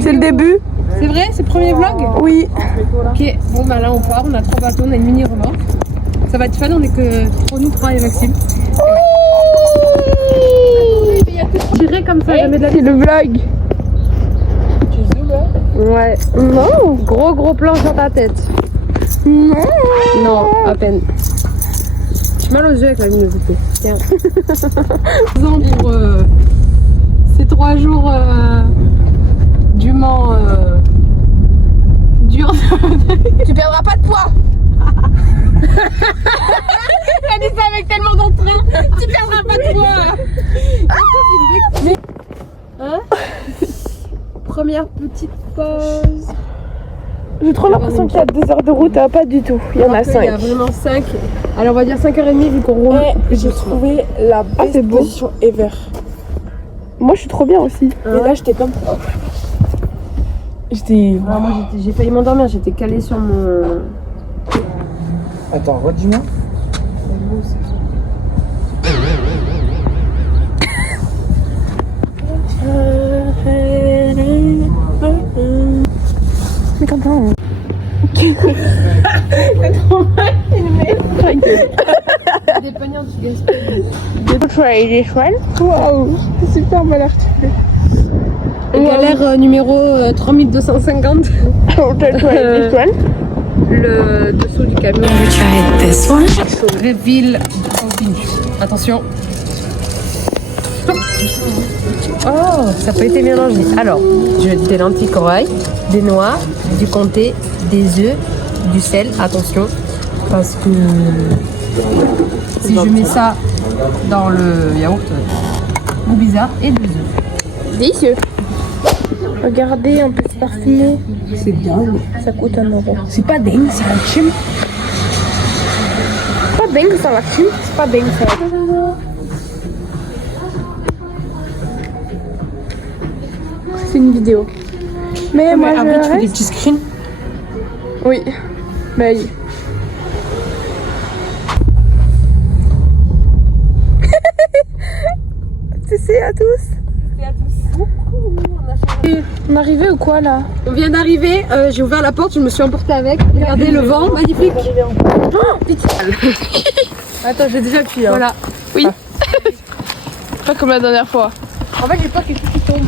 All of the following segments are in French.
C'est le début. C'est vrai, c'est le premier vlog? Oui. Ok, bon bah là on part, on a 3 bateaux, on a une mini remorque. Ça va être fun, on est que nous 3 et Maxime. Tiré comme ça, jamais de la vie. C'est le vlog. Tu zoomes là? Ouais. Non. Gros plan sur ta tête. Non. Non, à peine. J'ai mal aux yeux avec la luminosité. Tiens. Pour ces 3 jours du Mans dur. Tu perdras pas de poids. Elle a dit ça avec tellement d'entrain. Tu perdras pas de poids. Hein? Première petite pause. J'ai trop l'impression qu'il y a 2 heures de route. Pas du tout. Il y en a 5. Il y a vraiment 5. Alors on va dire 5h30 vu qu'on roule. J'ai trouvé la belle position ever. Moi je suis trop bien aussi. Et là j'étais comme... moi j'ai failli m'endormir, j'étais calée sur mon... Attends, redis-moi. Mais comment Des poignards, tu gaspilles. Try this one. Wow, c'est super mal articulé. Galère numéro 3250. Try this one. Le dessous du camion. Reveal open. Attention. Oh, ça peut être mélangé. Alors, j'ai des lentilles corail, des noix, du comté, des œufs, du sel. Attention, parce que si je mets ça dans le yaourt, ou bizarre, et des œufs. Délicieux. Regardez, on peut se parfumer. C'est bien. Ça coûte 1 euro. C'est pas dingue, c'est un chim. Pas dingue ça la crème. C'est pas dingue ça. C'est une vidéo. Mais moi après, je tu fais des reste. petits screens. Oui. Bah oui. C'est à tous. On est arrivé ou quoi là? On vient d'arriver, j'ai ouvert la porte, je me suis emportée avec. Regardez le vent, magnifique. Oh, vite. Attends, j'ai déjà appuyé. Hein. Voilà. Oui. Pas comme la dernière fois. En fait, j'ai peur qu'il y ait tout qui tombe.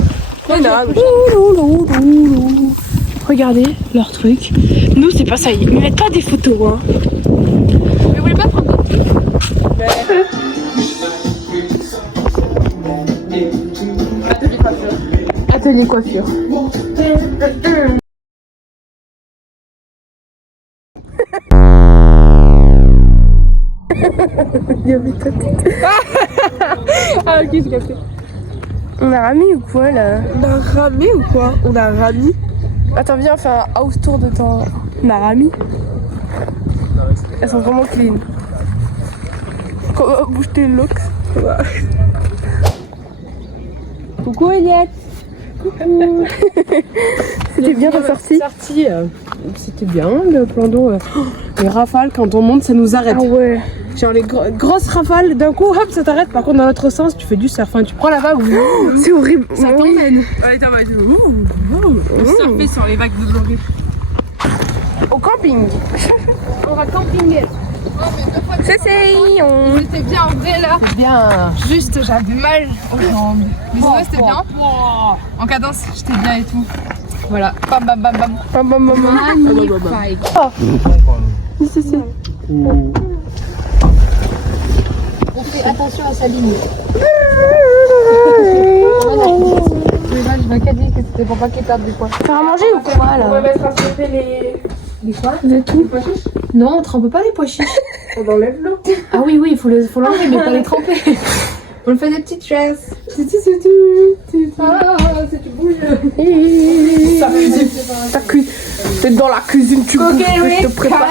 Regardez leur truc. Nous, c'est pas ça. Ils mettent pas des photos. Hein. Mais vous voulez pas prendre d'autres? Atelier coiffure. Ah, ok, j'ai capté. On a rami ou quoi là? On a ramé ou quoi? On a rami. Attends, viens, on fait un house tour de temps. On a rami. Elles sont vraiment clean. Comment bouge tes looks? Coucou Eliette. Coucou. C'était bien ressorti. C'était bien le plan d'eau. Les rafales, quand on monte, ça nous arrête. Ah ouais. Genre les grosses rafales, d'un coup, hop, ça t'arrête. Par contre, dans l'autre sens, tu fais du surf. Enfin, tu prends la vague. C'est horrible. Ça t'emmène. Ouais, t'as surfer sur les vagues de Vloré. Au camping. On va campinguer. C'est on... C'était bien en vrai là, Bien. juste j'avais mal aux jambes. Mais sinon c'était bien. En cadence, j'étais bien et tout. Voilà, bam bam bam bam. Bam, bam, bam, bam. Magnifique. Si. On fait attention à sa ligne. Je m'ai qu'à dire que c'était pour pas qu'il perde du poids. Faire à manger ou quoi là? mettre à sauter les quoi? Vous êtes où? Non, on trempe pas les pois chiches. On enlève l'eau. Ah oui, il faut l'enlever, mais pas les tremper. On le fait des petites tresses. C'est Ah, c'est du bouille. Ta cuisine. T'es dans la cuisine, tu bouges, je te prépare.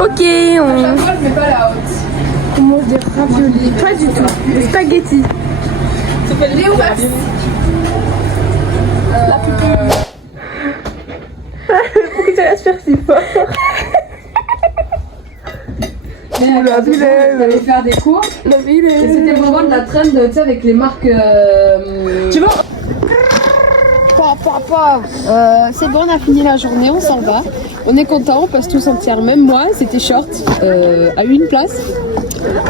Ok, on mange des raviolis. Pas du tout. Des spaghettis. s'appelle Léo Max. Pourquoi tu respires si fort? La vilaine. J'allais faire des cours. La vilaine. Et c'était vraiment de la trend, tu sais, avec les marques. Tu vois? C'est bon, on a fini la journée, on s'en va. On est content, on passe tous entière. Même moi, c'était short, à une place.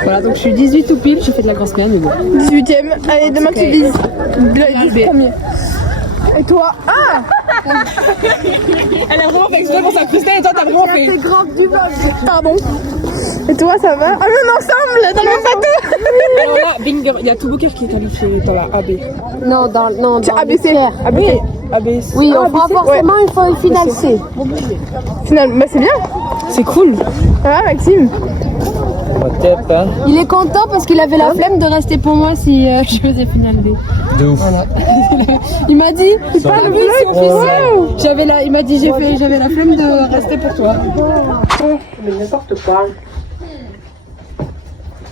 Voilà, donc je suis 18 tout pile, j'ai fait de la grosse semaine, mais bon. 18ème. Allez, demain tu vises. Le 10 premier. Et toi? Ah! Elle a vraiment fait exprès pour s'incruster et toi t'as vraiment fait. C'est grave du mal. Pardon. Et toi ça va? Ah même ensemble dans le même bateau. Alors là, Binger, il y a tout Booker qui est qualifié dans la AB. Non, dans C'est ABC. ABC. ABC. Oui, on ABC, va forcément, il faut une finale C. Final, bah c'est bien. C'est cool. Ah Maxime. Top, hein. Il est content parce qu'il avait la flemme de rester pour moi si je faisais finale D. De ouf. Il m'a dit, Pas le oui, c'est vlog. officiel. Il m'a dit, j'avais la flemme de rester pour toi. Mais n'importe quoi.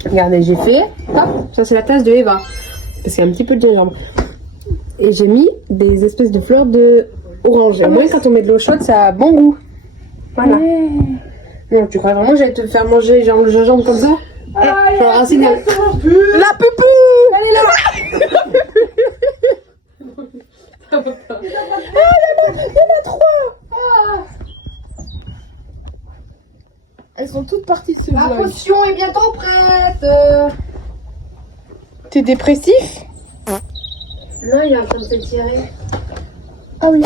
Regardez, j'ai fait, hop, ça c'est la tasse de Eva, parce qu'il y a un petit peu de gingembre. Et j'ai mis des espèces de fleurs de orange. Et moi, quand on met de l'eau chaude, ça a bon goût. Voilà. Non, tu crois vraiment que j'allais te faire manger genre le gingembre comme ça? Genre un signal. La pupou. Elle est là. Il y en a 3. Elles sont toutes parties de ce La vlog. potion est bientôt prête. T'es dépressif? Non, il est en train de s'étirer. Ah oui.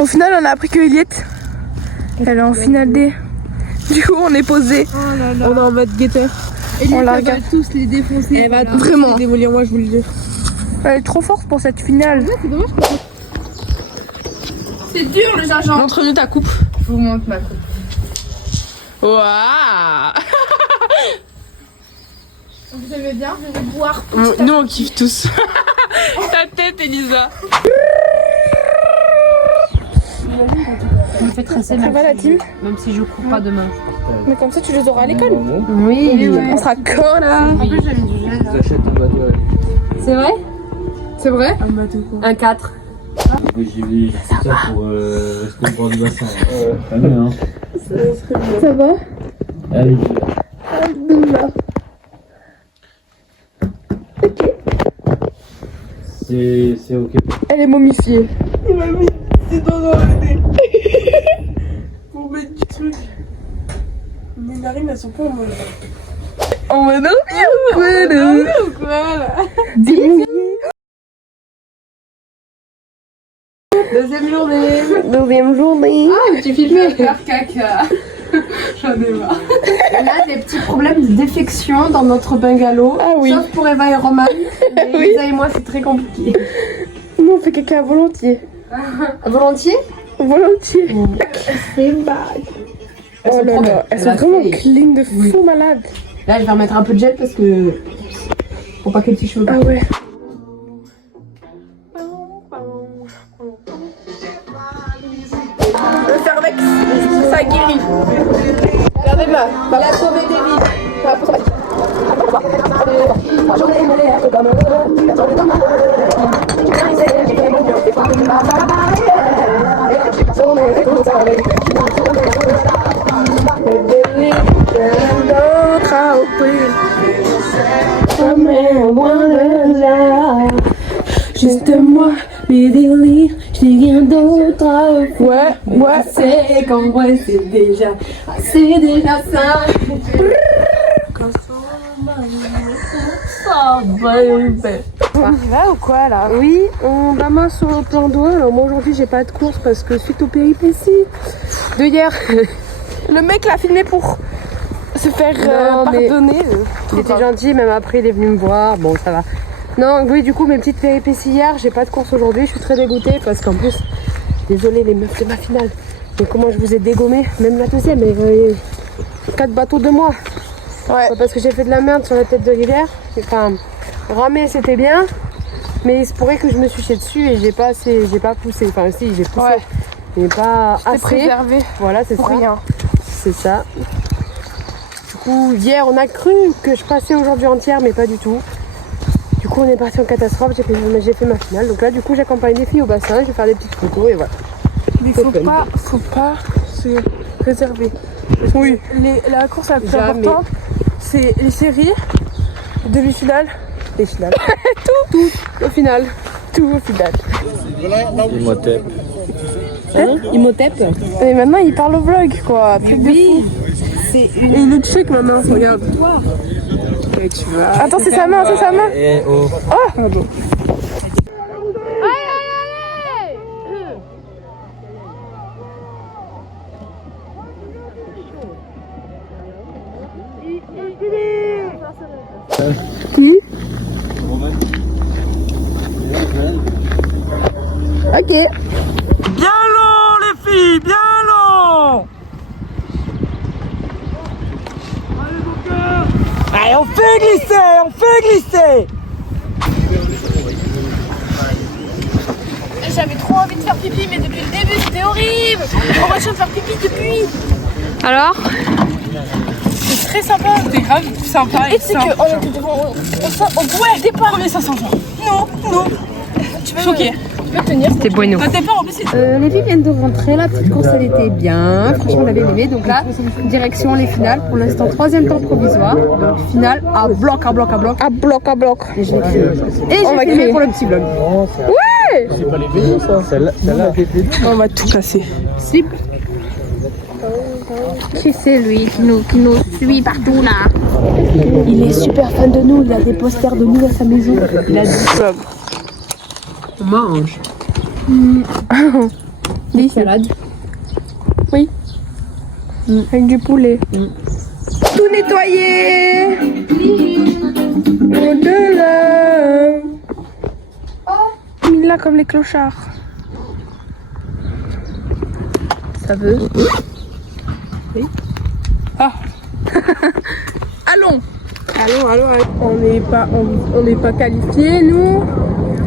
Au final, on a appris que Eliette, elle est en finale D. Du coup, on est posé. On est en mode guetteur. On la regarde. tous les défoncer. Elle va vraiment démolir, moi je vous le dis. Elle est trop forte pour cette finale. C'est dur le gingembre. Montre-nous ta coupe. Je vous montre ma coupe. Waouh. Vous aimez bien? Je vais boire. Nous on kiffe tous. Ta tête, Elisa. Je me fais tresser Ça va la team? même si je cours pas demain. Mais comme ça, tu les auras à l'école. Oui, On sera con là. En plus, j'aime du gel. Ils achètent un bateau avec. c'est vrai? C'est vrai? Un 4. Oui, j'ai fait ça pour rester au bord du bassin. Pas mieux, hein. Ça va? Allez. C'est ok. Elle est momifiée. Il m'a mis ses doigts dans le nez pour mettre du truc. Mes narines elles sont pas en mode. On va dormir ou quoi là? Deuxième journée. Deuxième journée. Tu filmais? Faire caca. J'en ai marre. On a des petits problèmes de défection dans notre bungalow. Ah oui. Sauf pour Eva et Roman. Mais Oui. Lisa et moi, c'est très compliqué. Nous on fait caca volontiers. Volontiers? Volontiers. C'est bad. Oh là là, elles sont vraiment clean de fou malade. Là, je vais remettre un peu de gel parce que. Pour pas que les petits cheveux. Ah ouais. Le cervex, ça guérit. Regardez-la. Elle a sauvé des vies. Juste moi, mes délires, j'ai rien d'autre à faire. Ouais. C'est qu'en vrai, c'est déjà ça. On y va ou quoi là? Oui, on va main sur le plan d'eau. Alors moi aujourd'hui j'ai pas de course parce que suite aux péripéties de hier, Le mec l'a filmé pour se faire Non, mais- pardonner. il était gentil, même après il est venu me voir, bon ça va. Non, oui, du coup mes petites péripéties hier, j'ai pas de course aujourd'hui, je suis très dégoûtée parce qu'en plus, désolé les meufs de ma finale, mais comment je vous ai dégommé, même la deuxième, mais 4 bateaux de moi. Ouais. Pas parce que j'ai fait de la merde sur la tête de l'hiver. Enfin, ramer c'était bien, mais il se pourrait que je me suis chié dessus et j'ai pas poussé. Enfin si, j'ai poussé, Ouais. mais pas C'est assez. préservé Voilà, c'est pour ça. rien. C'est ça. Du coup, hier on a cru que je passais aujourd'hui entière, mais pas du tout. Du coup, on est parti en catastrophe, j'ai fait ma finale. Donc là, du coup, j'accompagne les filles au bassin, je vais faire des petites photos et voilà. Mais faut pas se réserver. Oui. La course la plus importante, c'est les séries, demi-finales, les finales. tout au final. Tout au final. Imhotep. Imhotep. Et maintenant, il parle au vlog, quoi. Truc de fou. Et il est check maintenant, regarde. Et tu vois. Attends, c'est sa main, c'est sa main. Eh oh. Oh, pardon. Ok. Bien long les filles, bien long. Allez, on fait glisser. J'avais trop envie de faire pipi, mais depuis le début c'était horrible. On va faire pipi depuis. Alors? C'est très sympa. C'était grave sympa. Et c'est qu'on était devant. On pouvait départ. Premier 500 francs. Non. Tu veux Choqué. Tu peux tenir. C'était bueno. Bah, départ en plus, c'est. Les filles viennent de rentrer, la petite course elle était bien, franchement on a bien aimé. Donc là, direction les finales, pour l'instant 3e temps provisoire, donc finale à bloc. À bloc. Et j'ai crié. Et j'ai filmé pour le petit vlog. C'est pas les vélos ça. Celle-là, On va tout casser. Cible. Qui c'est lui qui nous suit partout là? Il est super fan de nous, il a des posters de nous à sa maison. Il a dit On mange. des salades. Oui. Avec du poulet. Tout nettoyer. Au-delà. Mis là comme les clochards. Ça veut. Oui. Ah. Allons. On n'est pas qualifiés, nous.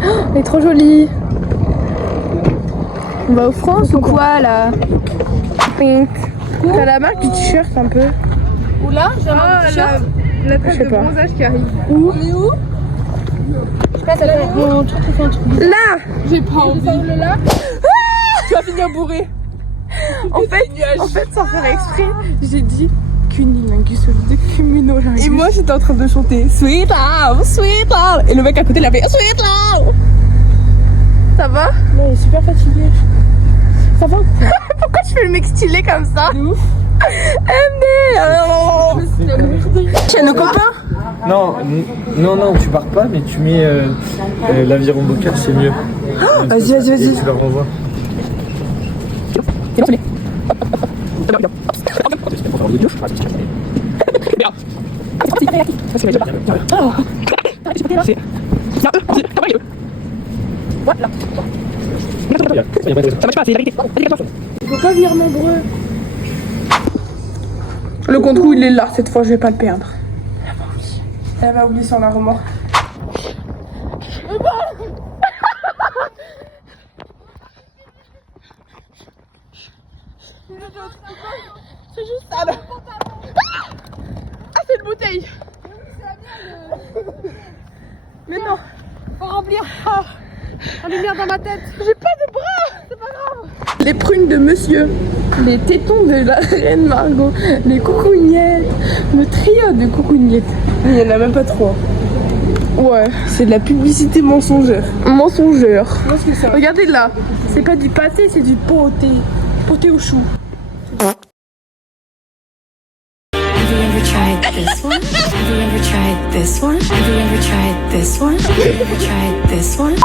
Oh, elle est trop jolie. On va aux France ou quoi là? Pink. T'as la marque du t-shirt un peu. Où là? J'ai un t-shirt. La trace de bronzage qui arrive. Où? On est où? Je sais pas, t'as fait mon truc ou fait un truc. Là! J'ai pas envie. Là. Tu vas finir bourré. En fait, sans faire exprès, j'ai dit cunilingus au lieu de cumunolingus. Et moi, j'étais en train de chanter Sweet Love, Sweet Love. Et le mec à côté, il avait Sweet Love. Ça va? Non, il est super fatigué. Ça va? Pourquoi je fais le mec stylé comme ça? De ouf. Chez nos copains? Non, tu pars pas, mais tu mets l'aviron bocal, c'est mieux. Vas-y. Et tu leur renvoies. C'est bon, c'est Il faut pas venir nombreux. Le contrôle il est là, cette fois je vais pas le perdre. Elle va oublier son remorque. C'est juste ça là. Ah, c'est une bouteille. Mais non. Faut remplir la lumière dans ma tête. J'ai pas de bras. C'est pas grave. Les prunes de monsieur, les tétons de la reine Margot, les coucougnettes, le trio de coucougnettes. Il y en a même pas trois. Ouais, c'est de la publicité mensongère. Regardez là, c'est pas du pâté, c'est du poté. Poté au chou. Have you ever tried this one? Have you ever tried this one? Have you ever tried this one? Have you ever tried this one?